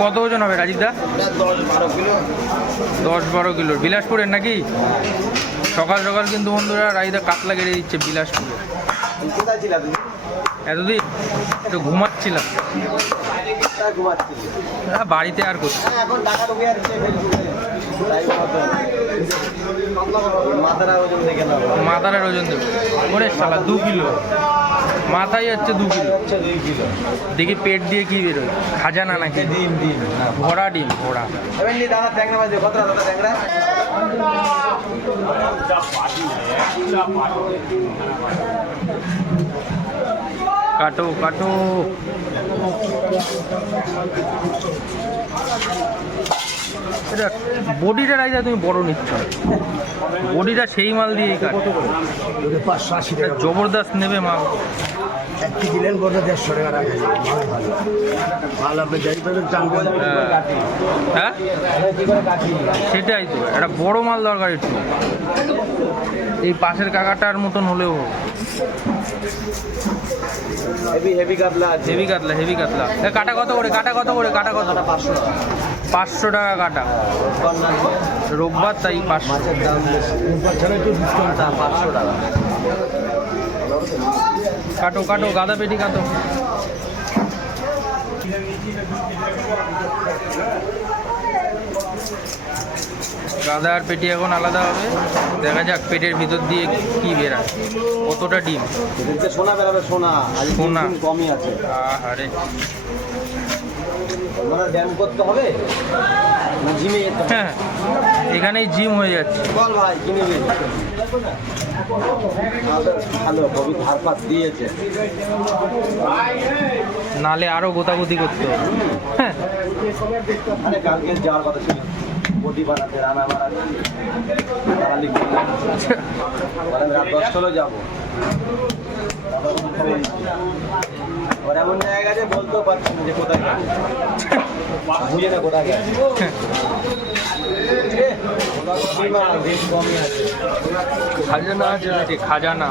কত ওজন হবে রাজীবদা? 10-12 কিলো। বিলাসপুরের নাকি? সকাল সকাল কিন্তু বন্ধুরা রাজীবদা কাতলা কেটে দিচ্ছে বিলাসপুরে। এতদিন একটু ঘুমাচ্ছিলাম। বাড়িতে আর কোথায়, মাথার ওজন দেবো ওরে শালা 2 কিলো মাথায় হচ্ছে 2 কিলো। দেখি পেট দিয়ে কি বেরোয়, খাজানা নাকি? ডিম ঘোড়া, ডিম ঘোড়া। কাটো কাটো। এটা বডিটা রাইজা তুমি বড় নিচ্ছ, বডিটা সেই মাল দিয়েই কাটো। 580 টাকা জবরদস্ত নেবে মাল। 1 কেজি নেন বড় 150 টাকা রাখা মাল আপনি যাই পাবেন চাঙ্গল। হ্যাঁ সেটাই তো, একটা বড় মাল দরকার একটু। এই পাশের কাকাটার মতন হলেও হেভি কাতলা আছে, হেভি কাতলা, হেভি কাতলা। কাটা কত করে? কাটা কত করে? কাটা কত? 500 টাকা কাটা। রোববার তাই 500। কাটো কাটো, গাদা পেটি কাটো। গাদা আর পেটি এখন আলাদা হবে। দেখা যাক পেটের ভিতর দিয়ে কি বেরায়, কতটা ডিম। সোনা বেরাবে, সোনা সোনা কমই আছে। আরে ব্যায়াম করতে হবে না জিমে যেতে হবে? হ্যাঁ এখানেই জিম হয়ে যাচ্ছে। বল ভাই কিনে ভালো কবি ধার পাত দিয়েছে, নালে আরো গোতাগুতি করতে হবে। হ্যাঁ আরে কালকে যাওয়ার কথা ছিল, বডি বানাতে, রান্না বানাতে, রাত 10 হলেও যাবো। ওর এমন জায়গা যে বলতেও পারছি না যে কোথায় বুঝে না কোথায় গেছে। খাজানা আছে, খাজানা।